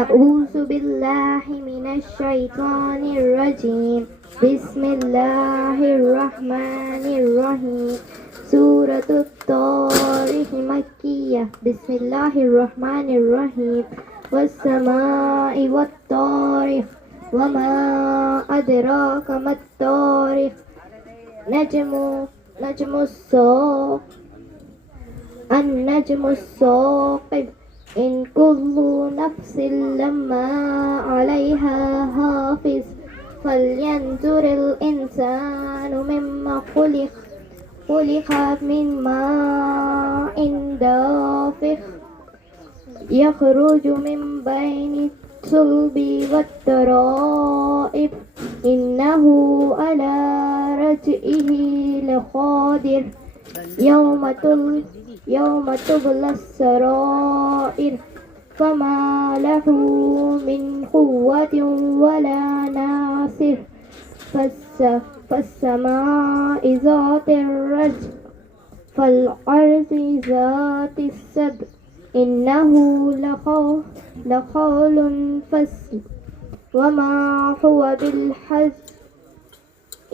أعوذ بالله من الشيطان الرجيم. بسم الله الرحمن الرحيم. سورة الطارق مكية. بسم الله الرحمن الرحيم. والسماء والطارق وما أدراك ما الطارق. نجم الساق. النجم الثاقب. إن كل نفس لما عليها حافظ. فلينظر الإنسان مما خلق. خلق من ماء دافق يخرج من بين الصلب والترائب. إنه على رجعه لقادر. يوم تبلى السرائر. فما له من قوة ولا ناصر. فالسماء ذات الرجع فالأرض ذات السبع. إنه لقول فصل وما هو بالحزن.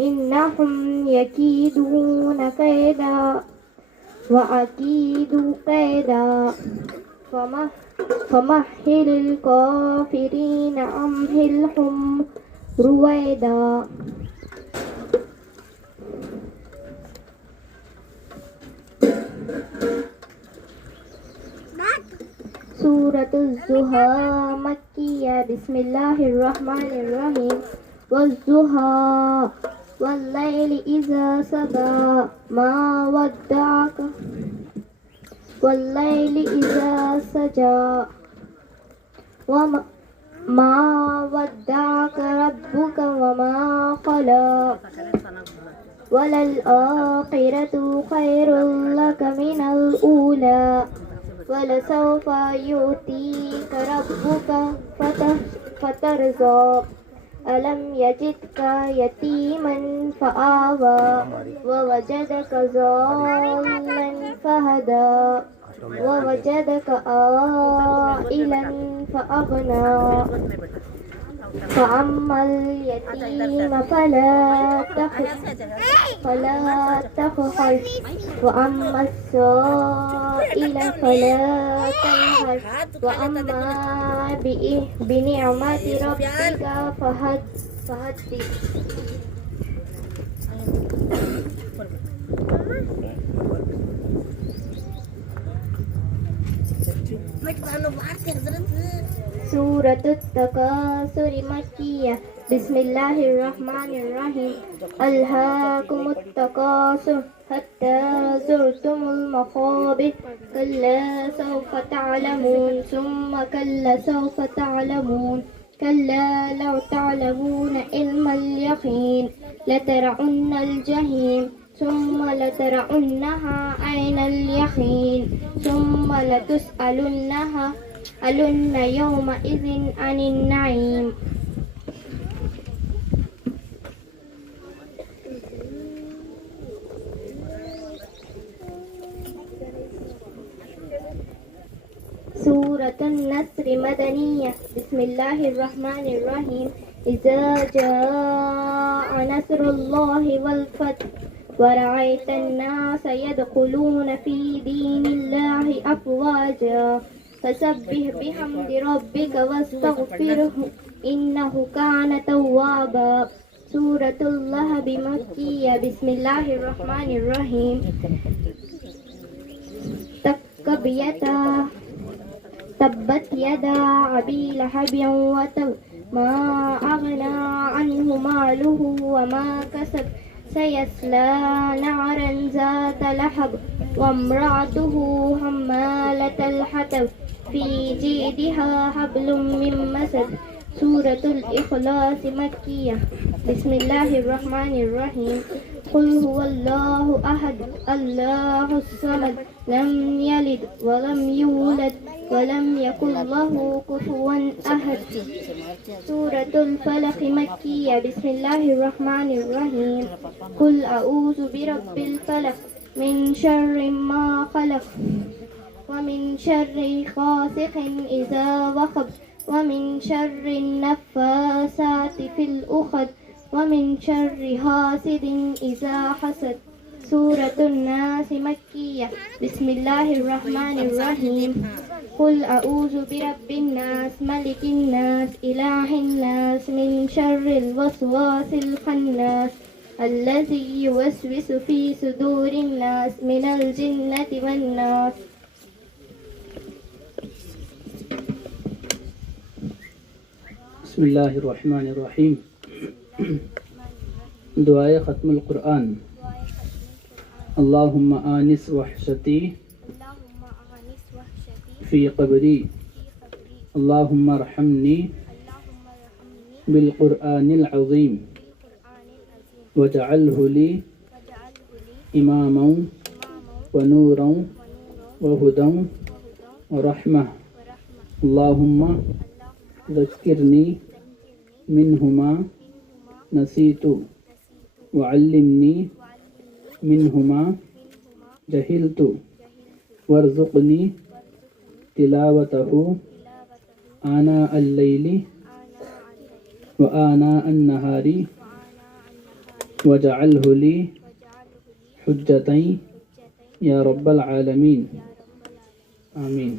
إنهم يكيدون كيدا وأكيد كيدا. فمهل الكافرين أمهلهم رويدا. سورة الضحى مكية. بسم الله الرحمن الرحيم. والضحى والليل إذا سجى ما ودعك. والليل إذا سجى ما ودعك ربك وما قلى. وللآخرة خير لك من الأولى. ولسوف يؤتيك ربك فترضى. ألم يجدك يتيما فآوى. ووجدك ضالا فهدى. ووجدك عائلا فأغنى. فأما اليتيم فلا تقهر. وأما السائل فلا تنهر. وأما بنعمة ربك فحدث. سورة التكاثر مكية. بسم الله الرحمن الرحيم. ألهاكم التكاثر حتى زرتم المقابر. كلا سوف تعلمون ثم كلا سوف تعلمون. كلا لو تعلمون علم اليقين لترون الجحيم ثم لترونها عين اليقين ثم لتسألن يومئذ عن النعيم. سورة النصر مدنية. بسم الله الرحمن الرحيم. إذا جاء نصر الله والفتح ورأيت الناس يدخلون في دين الله أفواجا. فسبح بحمد ربك واستغفره إنه كان توابا. سورة اللهب مكية. بسم الله الرحمن الرحيم. تبت يدا أبي لهب وتب ما أغنى عنه ماله وما كسب. سيصلى نارا ذات لهب وامرأته حمالة الحطب في جيدها حبل من مسد. سورة الإخلاص مكية. بسم الله الرحمن الرحيم. قل هو الله أحد الله الصمد لم يلد ولم يولد ولم يكن له كفوا أحد. سورة الفلق مكية. بسم الله الرحمن الرحيم. قل أعوذ برب الفلق من شر ما خلق ومن شر غاسق إذا وقب ومن شر النفاثات في العقد ومن شر حاسد إذا حسد. سورة الناس مكية. بسم الله الرحمن الرحيم. قل أعوذ برب الناس ملك الناس إله الناس من شر الوسواس الخناس الذي يوسوس في صدور الناس من الجنة والناس. بسم اللہ الرحمن الرحیم. دعائے ختم القرآن. اللہم آنس وحشتی فی قبری اللہم ارحمنی بالقرآن العظیم وجعلہ لی اماما ونورا وہدا ورحمہ. اللہم ذکرنی منہما نسیت وعلمنی منہما جہلت وارزقنی تلاوتہ آناء اللیل وآناء النہار وجعلہ لی حجتیں یا رب العالمین. آمین.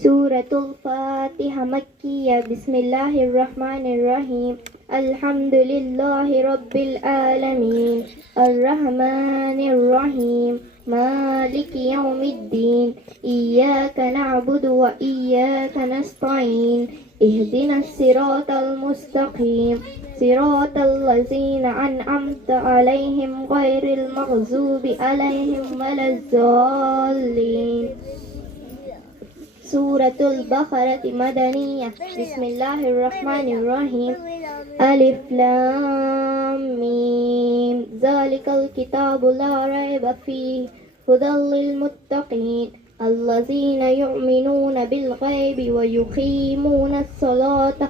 سورة الفاتحة مكية. بسم الله الرحمن الرحيم. الحمد لله رب العالمين الرحمن الرحيم مالك يوم الدين إياك نعبد وإياك نستعين اهدنا الصراط المستقيم صراط الذين أنعمت عليهم غير المغضوب عليهم ولا الضالين. سورة البقرة مدنية. بسم الله الرحمن الرحيم. ألف لام ميم ذلك الكتاب لا ريب فيه هدى للمتقين الذين يؤمنون بالغيب ويقيمون الصلاة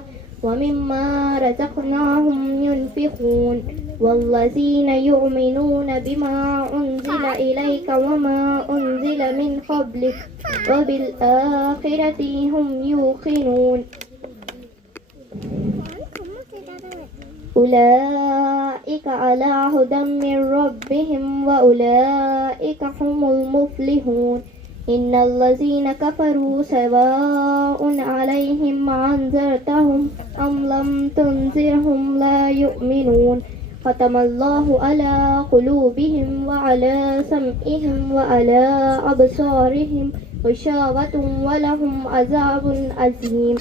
ومما رزقناهم ينفقون والذين يؤمنون بما أنزل إليك وما أنزل من قبلك وبالآخرة هم يوقنون أولئك على هدى من ربهم وأولئك هم المفلحون. إن الذين كفروا سواء عليهم أنذرتهم أم لم تنذرهم لا يؤمنون. ختم الله على قلوبهم وعلى سمعهم وعلى أبصارهم غشاوة ولهم عذاب عظيم.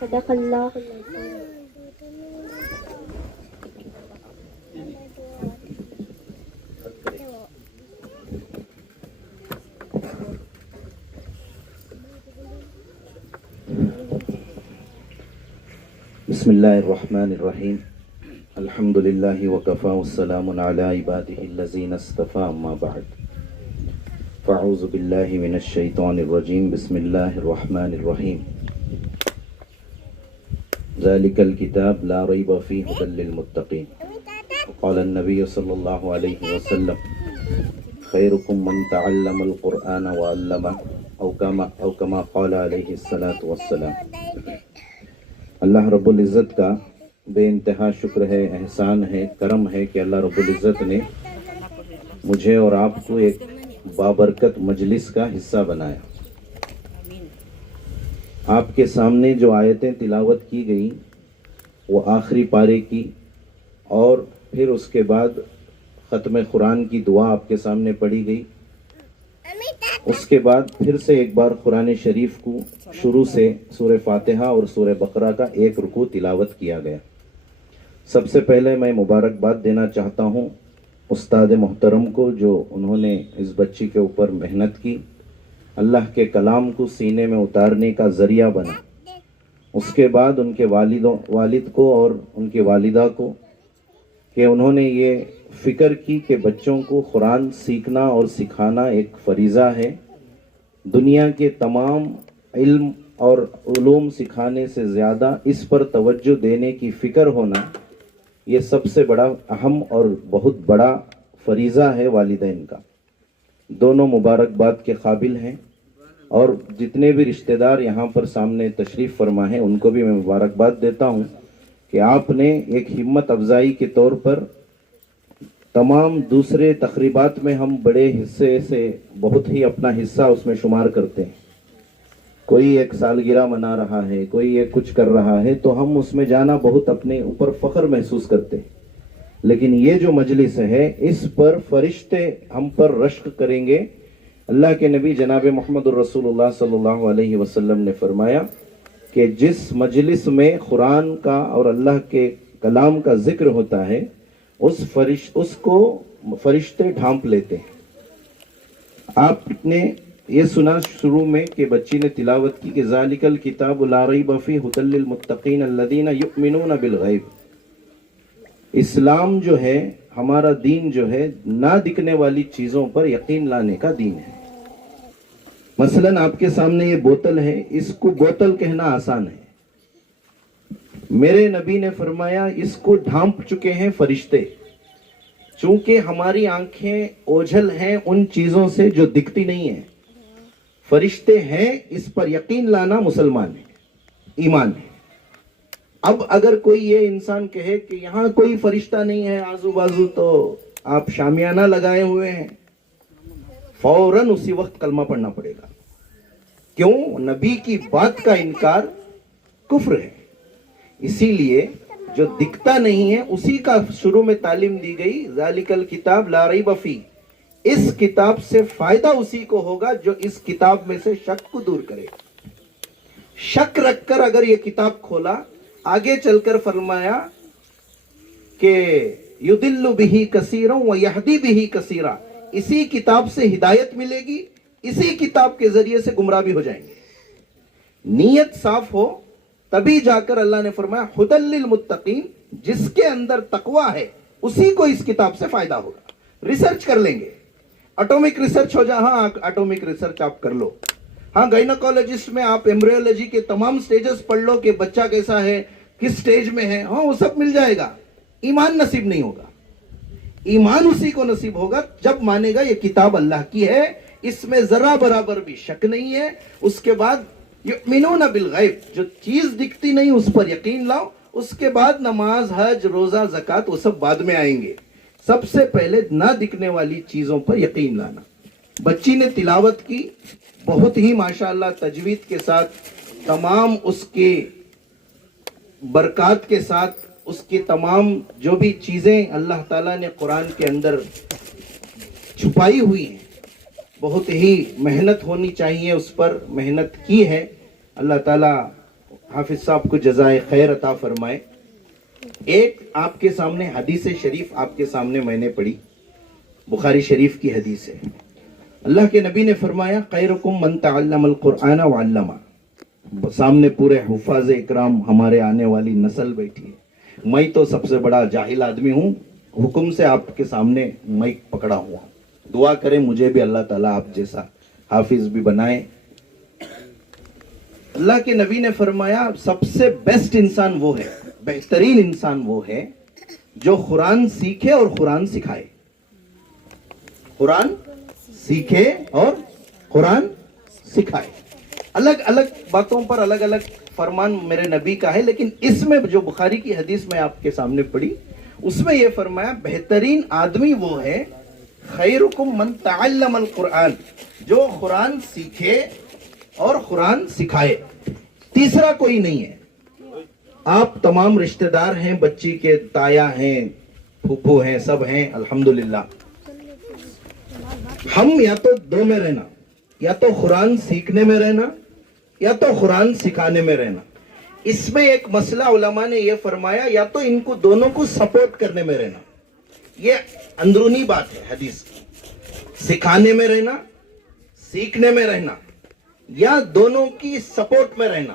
صدق الله العظيم. بسم اللہ الرحمن الرحیم. الحمد للہ وکفا والسلام علی عبادہ الذین اصطفى اما بعد فاعوذ باللہ من الشیطان الرجیم. بسم اللہ الرحمن الرحیم. ذلک الکتاب لا ریب فیہ ھدی للمتقین. قال النبی صلی اللہ علیہ وسلم خیرکم من تعلم القرآن وعلمہ او کما قال علیہ الصلاۃ والسلام. اللہ رب العزت کا بے انتہا شکر ہے، احسان ہے، کرم ہے کہ اللہ رب العزت نے مجھے اور آپ کو ایک بابرکت مجلس کا حصہ بنایا. آپ کے سامنے جو آیتیں تلاوت کی گئیں وہ آخری پارے کی، اور پھر اس کے بعد ختم قرآن کی دعا آپ کے سامنے پڑھی گئی. اس کے بعد پھر سے ایک بار قرآن شریف کو شروع سے سورہ فاتحہ اور سورہ بقرہ کا ایک رکوع تلاوت کیا گیا. سب سے پہلے میں مبارکباد دینا چاہتا ہوں استاد محترم کو، جو انہوں نے اس بچی کے اوپر محنت کی، اللہ کے کلام کو سینے میں اتارنے کا ذریعہ بنا. اس کے بعد ان کے والد کو اور ان کی والدہ کو کہ انہوں نے یہ فکر کی کہ بچوں کو قرآن سیکھنا اور سکھانا ایک فریضہ ہے. دنیا کے تمام علم اور علوم سکھانے سے زیادہ اس پر توجہ دینے کی فکر ہونا یہ سب سے بڑا اہم اور بہت بڑا فریضہ ہے والدین کا. دونوں مبارکباد کے قابل ہیں اور جتنے بھی رشتہ دار یہاں پر سامنے تشریف فرما ہیں ان کو بھی میں مبارکباد دیتا ہوں کہ آپ نے ایک ہمت افزائی کے طور پر تمام دوسرے تقریبات میں ہم بڑے حصے سے بہت ہی اپنا حصہ اس میں شمار کرتے ہیں. کوئی ایک سالگرہ منا رہا ہے, کوئی ایک کچھ کر رہا ہے تو ہم اس میں جانا بہت اپنے اوپر فخر محسوس کرتے ہیں. لیکن یہ جو مجلس ہے اس پر فرشتے ہم پر رشک کریں گے. اللہ کے نبی جناب محمد الرسول اللہ صلی اللہ علیہ وسلم نے فرمایا کہ جس مجلس میں قرآن کا اور اللہ کے کلام کا ذکر ہوتا ہے اس کو فرشتے ڈھانپ لیتے ہیں. آپ نے یہ سنا شروع میں کہ بچی نے تلاوت کی کہ ذالک الکتاب لا ریب فیہ ھدی للمتقین الذین یؤمنون بالغیب. اسلام جو ہے, ہمارا دین جو ہے, نہ دکھنے والی چیزوں پر یقین لانے کا دین ہے. مثلا آپ کے سامنے یہ بوتل ہے, اس کو بوتل کہنا آسان ہے. میرے نبی نے فرمایا اس کو ڈھانپ چکے ہیں فرشتے. چونکہ ہماری آنکھیں اوجھل ہیں ان چیزوں سے جو دکھتی نہیں ہیں. فرشتے ہیں, اس پر یقین لانا مسلمان ہے, ایمان ہے. اب اگر کوئی یہ انسان کہے کہ یہاں کوئی فرشتہ نہیں ہے آزو بازو, تو آپ شامیانہ لگائے ہوئے ہیں, فوراً اسی وقت کلمہ پڑھنا پڑے گا. کیوں؟ نبی کی بات کا انکار کفر ہے. اسی لیے جو دکھتا نہیں ہے اسی کا شروع میں تعلیم دی گئی, ذالک الکتاب لا ریب فیہ. اس کتاب سے فائدہ اسی کو ہوگا جو اس کتاب میں سے شک کو دور کرے. شک رکھ کر اگر یہ کتاب کھولا, آگے چل کر فرمایا کہ یضل بہ کثیرا ویہدی بہ کثیرا. اسی کتاب سے ہدایت ملے گی, اسی کتاب کے ذریعے سے گمراہ بھی ہو جائیں گے. نیت صاف ہو تبھی جا کر اللہ نے فرمایا ھدی للمتقین. جس کے اندر تقوی ہے اسی کو اس کتاب سے فائدہ ہوگا. ریسرچ کر لیں گے, اٹومک ریسرچ ہو جائے, ہاں اٹومک ریسرچ آپ کر لو. ہاں گائنوکالوجسٹ میں آپ ایمبریولوجی کے تمام سٹیجز پڑھ لو کہ بچہ کیسا ہے, کس سٹیج میں ہے, ہاں وہ سب مل جائے گا. ایمان نصیب نہیں ہوگا. ایمان اسی کو نصیب ہوگا جب مانے گا یہ کتاب اللہ کی ہے, اس میں ذرا برابر بھی شک نہیں ہے. اس کے بعد یؤمنون بالغیب, جو چیز دکھتی نہیں اس پر یقین لاؤ. اس کے بعد نماز, حج, روزہ, زکوٰۃ وہ سب بعد میں آئیں گے. سب سے پہلے نہ دکھنے والی چیزوں پر یقین لانا. بچی نے تلاوت کی بہت ہی ماشاءاللہ تجوید کے ساتھ, تمام اس کے برکات کے ساتھ, اس کی تمام جو بھی چیزیں اللہ تعالیٰ نے قرآن کے اندر چھپائی ہوئی ہیں, بہت ہی محنت ہونی چاہیے, اس پر محنت کی ہے. اللہ تعالیٰ حافظ صاحب کو جزائے خیر عطا فرمائے. ایک آپ کے سامنے حدیث شریف آپ کے سامنے میں نے پڑھی, بخاری شریف کی حدیث ہے. اللہ کے نبی نے فرمایا خیرکم من تعلم القرآن وعلمہ. سامنے پورے حفاظ اکرام ہمارے آنے والی نسل بیٹھی ہے. میں تو سب سے بڑا جاہل آدمی ہوں, حکم سے آپ کے سامنے مائک پکڑا ہوا. دعا کریں مجھے بھی اللہ تعالیٰ آپ جیسا حافظ بھی بنائے. اللہ کے نبی نے فرمایا سب سے بیسٹ انسان وہ ہے, بہترین انسان وہ ہے جو قرآن سیکھے اور قرآن سکھائے. قرآن سیکھے اور قرآن سکھائے. الگ الگ باتوں پر الگ الگ فرمان میرے نبی کا ہے, لیکن اس میں جو بخاری کی حدیث میں آپ کے سامنے پڑھی اس میں یہ فرمایا بہترین آدمی وہ ہے خیرکم من تعلم القرآن, جو قرآن سیکھے اور قرآن سکھائے. تیسرا کوئی نہیں ہے. آپ تمام رشتہ دار ہیں, بچی کے تایا ہیں, پھوپھو ہیں, سب ہیں الحمدللہ. ہم یا تو دو میں رہنا, یا تو قرآن سیکھنے میں رہنا یا تو قرآن سکھانے میں رہنا. اس میں ایک مسئلہ علماء نے یہ فرمایا یا تو ان کو دونوں کو سپورٹ کرنے میں رہنا. یہ اندرونی بات ہے حدیث کی. سکھانے میں رہنا, سیکھنے میں رہنا, یا دونوں کی سپورٹ میں رہنا.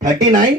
39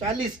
40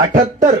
78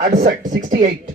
68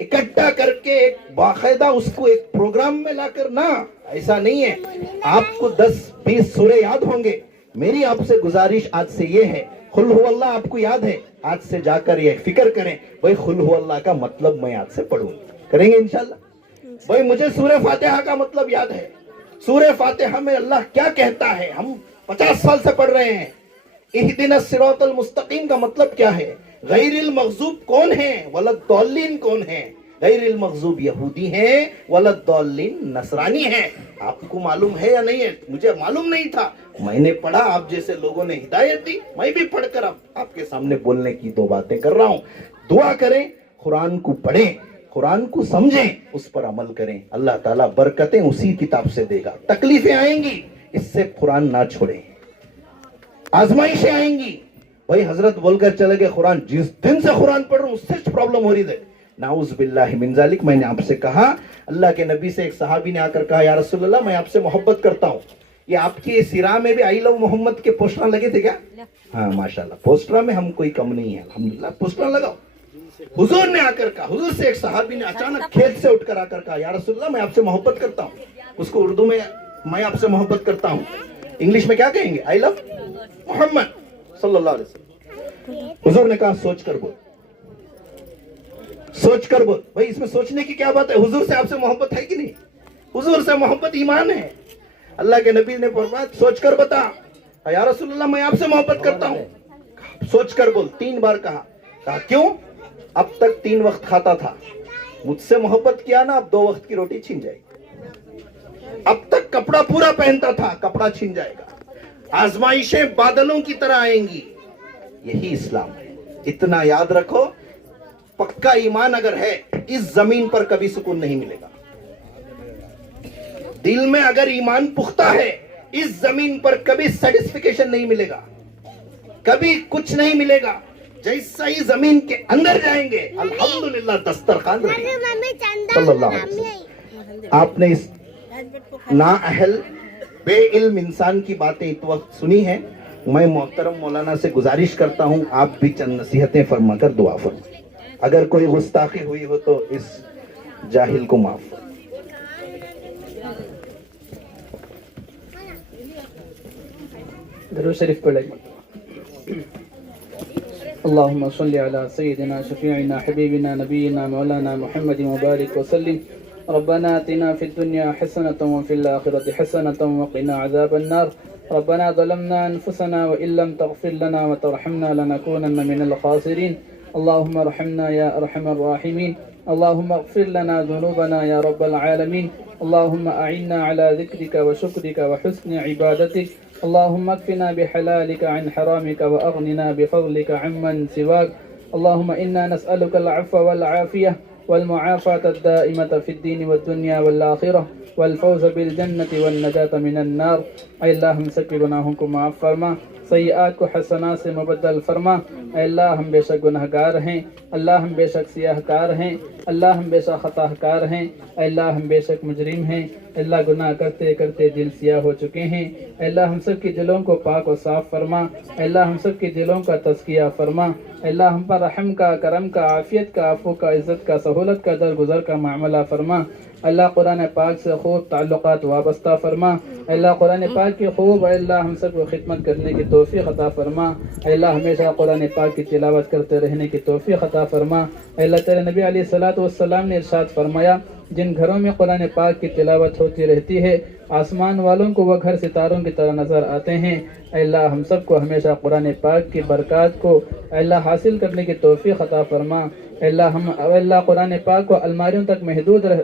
اکٹھا کر کے ایک باقاعدہ اس کو ایک پروگرام میں لا کر، نہ ایسا نہیں ہے. آپ کو 10-20 سورے یاد ہوں گے. میری آپ سے گزارش آج سے یہ ہے، قل ہو اللہ آپ کو یاد ہے، آج سے جا کر یہ فکر کریں بھائی قل ہو اللہ کا مطلب میں آج سے پڑھوں. کریں گے انشاءاللہ؟ بھائی مجھے سورہ فاتحہ کا مطلب یاد ہے. سورہ فاتحہ میں اللہ کیا کہتا ہے؟ ہم 50 سال سے پڑھ رہے ہیں. اہدنا الصراط المستقیم کا مطلب کیا ہے؟ غیر المغضوب کون ہیں؟ ولدالین کون ہیں؟ غیر المغضوب یہودی ہیں، ولدالین نصرانی ہیں. آپ کو معلوم ہے یا نہیں ہے؟ مجھے معلوم نہیں تھا، میں نے پڑھا، آپ جیسے لوگوں نے ہدایت دی، میں بھی پڑھ کر آپ کے سامنے بولنے کی 2 باتیں کر رہا ہوں. دعا کریں، قرآن کو پڑھیں، قرآن کو سمجھیں، اس پر عمل کریں. اللہ تعالیٰ برکتیں اسی کتاب سے دے گا. تکلیفیں آئیں گی، اس سے قرآن نہ چھوڑیں. آزمائشیں آئیں گی. بھائی حضرت بول کر چلے گئے قرآن، جس دن سے قرآن پڑھ رہا ہوں اس سے پرابلم ہو رہی ہے. نعوذ باللہ من ذالک. میں نے آپ سے کہا، اللہ کے نبی سے ایک صحابی نے آ کر کہا، یا رسول اللہ میں آپ سے محبت کرتا ہوں. یہ آپ کی سرا میں بھی آئی لو محمد کے پوسٹر لگے تھے کیا؟ ہاں ماشاءاللہ، پوسٹر میں ہم کوئی کم نہیں ہے، الحمدللہ پوسٹر لگاؤ. حضور نے آ کر کہا، حضور سے ایک صحابی نے اچانک کھیت سے اٹھ کر آ کر کہا، یا رسول اللہ میں آپ سے محبت کرتا ہوں. اس کو اردو میں میں آپ سے محبت کرتا ہوں، انگلش میں کیا کہیں گے؟ آئی لو محمد صلی اللہ علیہ وسلم. حضور نے کہا سوچ کر بول، سوچ کر بول. بھائی اس میں سوچنے کی کیا بات ہے؟ حضور سے آپ سے محبت ہے کہ نہیں؟ حضور سے محبت ایمان ہے. اللہ کے نبی نے فرمایا سوچ کر بتا. یا رسول اللہ میں آپ سے محبت کرتا ہوں. سوچ کر بول. 3 بار کہا. کہا کیوں؟ اب تک 3 وقت کھاتا تھا، مجھ سے محبت کیا نا اب 2 وقت کی روٹی چھین جائے گی. اب تک کپڑا پورا پہنتا تھا، کپڑا چھین جائے گا. آزمائشیں بادلوں کی طرح آئیں گی. یہی اسلام ہے. اتنا یاد رکھو، پکا ایمان اگر ہے اس زمین پر کبھی سکون نہیں ملے گا. دل میں اگر ایمان پختہ ہے اس زمین پر کبھی سیٹسفیکیشن نہیں ملے گا، کبھی کچھ نہیں ملے گا. جیسا ہی زمین کے اندر جائیں گے الحمدللہ دسترخوان رہے گا. صلی اللہ علیہ وسلم. آپ نے اس نااہل بے علم انسان کی باتیں اس وقت سنی ہیں. میں محترم مولانا سے گزارش کرتا ہوں آپ بھی چند نصیحتیں فرما کر دعا فرمائیں. اگر کوئی گستاخی ہوئی ہو تو اس جاہل کو معاف فرمائیں. درود شریف پڑھیں. اللهم صل على سيدنا شفيعنا حبيبنا نبينا مولانا محمد وبارك وسلم. ربنا آتنا في الدنيا حسنة وفي الآخرة حسنة وقنا عذاب النار. ربنا ظلمنا أنفسنا وإن لم تغفر لنا وترحمنا لنكونن من الخاسرين. اللهم ارحمنا يا أرحم الراحمين. اللهم اغفر لنا ذنوبنا يا رب العالمين. اللهم أعنا على ذكرك وشكرك وحسن عبادتك. اللهم اكفنا بحلالك عن حرامك وأغننا بفضلك عمن سواك. اللهم إنا نسألك العفو والعافية والمعافاة الدائمة في الدين والدنيا والآخرة والفوز بالجنة والنجاة من النار. اے اللہ ہم سب کے گناہوں کو معاف فرما، سیئات کو حسنات سے مبدل فرما. اے اللہ ہم بے شک گنہگار ہیں، اللہ ہم بے شک سیاہ کار ہیں، اللہ ہم بے شک خطا کار ہیں، اے اللہ ہم بے شک مجرم ہیں. اے اللہ گناہ کرتے کرتے دل سیاہ ہو چکے ہیں. اے اللہ ہم سب کی دلوں کو پاک و صاف فرما. اے اللہ ہم سب کی دلوں کا تزکیہ فرما. اے اللہ ہم پر رحم کا، کرم کا، عافیت کا، عفو کا، عزت کا، سہولت کا، درگزر کا معاملہ فرما. اللہ قرآن پاک سے خوب تعلقات وابستہ فرما. اللہ قرآن پاک کی خوب اے اللہ ہم سب کو خدمت کرنے کی توفیق عطا فرما. اے اللہ ہمیشہ قرآن پاک کی تلاوت کرتے رہنے کی توفیق عطا فرما. اے اللہ تیرے نبی علیہ الصلوۃ والسلام نے ارشاد فرمایا جن گھروں میں قرآن پاک کی تلاوت ہوتی رہتی ہے آسمان والوں کو وہ گھر ستاروں کی طرح نظر آتے ہیں. اے اللہ ہم سب کو ہمیشہ قرآن پاک کی برکات کو اے اللہ حاصل کرنے کی توفیق عطا فرما. اے اللہ قرآن پاک کو الماریوں تک محدود رہ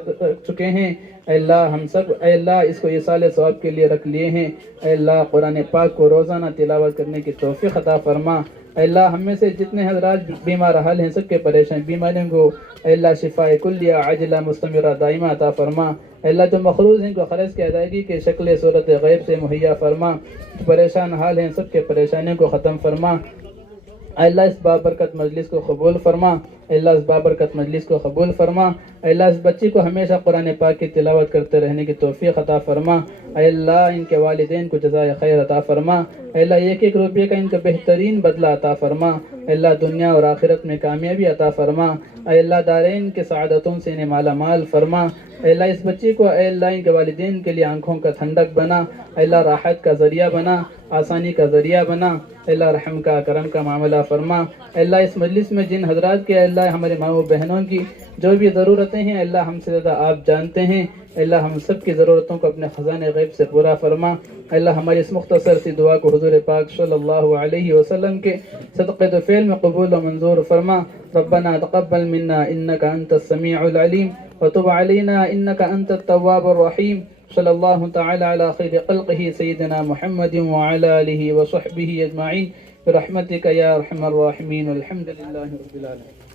چکے ہیں. اے اللہ ہم سب اے اللہ اس کو ایصال ثواب کے لیے رکھ لیے ہیں. اے اللہ قرآن پاک کو روزانہ تلاوت کرنے کی توفیق عطا فرما. اے اللہ ہم میں سے جتنے حضرات بیمار حال ہیں سب کے پریشان بیماریوں کو اے اللہ شفاء کلیہ عاجلہ مستمرہ دائمہ عطا فرما. اے اللہ جو مقروض ہیں کو قرض کی ادائیگی کے شکل صورت غیب سے مہیا فرما. جو پریشان حال ہیں سب کے پریشانیوں کو ختم فرما. اے اللہ اس بابرکت مجلس کو قبول فرما. اے اللہ اس بابرکت مجلس کو قبول فرما، اے اللہ اس بچی کو ہمیشہ قرآن پاک کی تلاوت کرتے رہنے کی توفیق عطا فرما، اے اللہ ان کے والدین کو جزائے خیر عطا فرما، اے اللہ ایک ایک روپے کا ان کو بہترین بدلہ عطا فرما، اے اللہ دنیا اور آخرت میں کامیابی عطا فرما، اے اللہ دارین کے سعادتوں سے انہیں مالا مال فرما، اے اللہ اس بچی کو اے اللہ ان کے والدین کے لیے آنکھوں کا ٹھنڈک بنا، اے اللہ راحت کا ذریعہ بنا، آسانی کا ذریعہ بنا، اے اللہ رحم کا کرم کا معاملہ فرما، اے اللہ اس مجلس میں جن حضرات کے اے اللہ ہمارے ماں و بہنوں کی جو بھی ضرورتیں ہیں اے اللہ ہم سے زیادہ آپ جانتے ہیں، اے اللہ ہم سب کی ضرورتوں کو اپنے خزانے غیب سے پورا فرما، اے اللہ ہماری اس مختصر سی دعا کو حضور پاک صلی اللہ علیہ وسلم کے صدقے و فعل میں قبول و منظور فرما، ربنا تقبل منا انك انت السميع العليم وتب علينا انك انت التواب الرحيم، صلی اللہ تعالی علی خیر خلقہ سیدنا محمد وعلی آلہ وصحبہ اجمعین برحمتک یا ارحم الراحمین، الحمد للہ رب العالمین۔